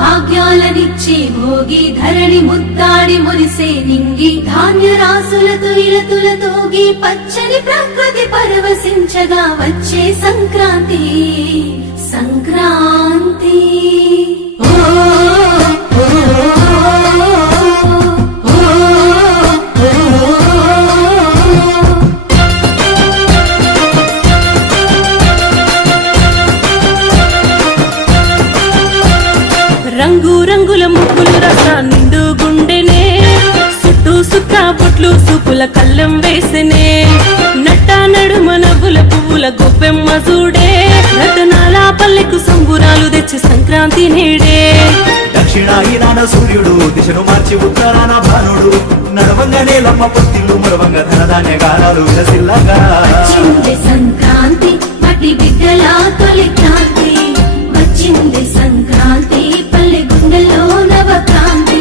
భాగ్యాలనిచ్చే భోగి ధరణి ముద్దాడి మురిసే నింగి ధాన్య రాసులతో ఇలతులతోగి పచ్చని ప్రకృతి పరవశించగా వచ్చే సంక్రాంతి సంక్రాంతి రంగు రంగుల ముగ్గులు రస నిండు గుండెనే చుట్టూ సుక్క బొట్లు సూపుల కళ్ళం వేసనే నట్ట నడుమ నవ్వుల పువ్వుల గొప్పెమ్మ చూడే రతనాల పల్లెకు సంబురాలు తెచ్చి సంక్రాంతి నేడే దక్షిణాయనాన సూర్యుడు దిశను మార్చి ఉత్తరాన భానుడు నడవంగానే లమ్మ పొత్తిల్లు మరవంగ ధనధాన్య గానాలు విలసిల్లగా వచ్చింది సంక్రాంతి మట్టి బిడ్డల తొలి క్రాంతి వచ్చింది సంక్రాంతి పల్లె గుండెల్లో నవక్రాంతి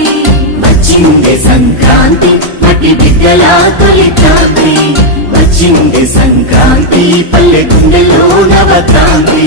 వచ్చింది సంక్రాంతి మట్టి బిడ్డల తొలి క్రాంతి వచ్చింది సంక్రాంతి పల్లె గుండెల్లో నవక్రాంతి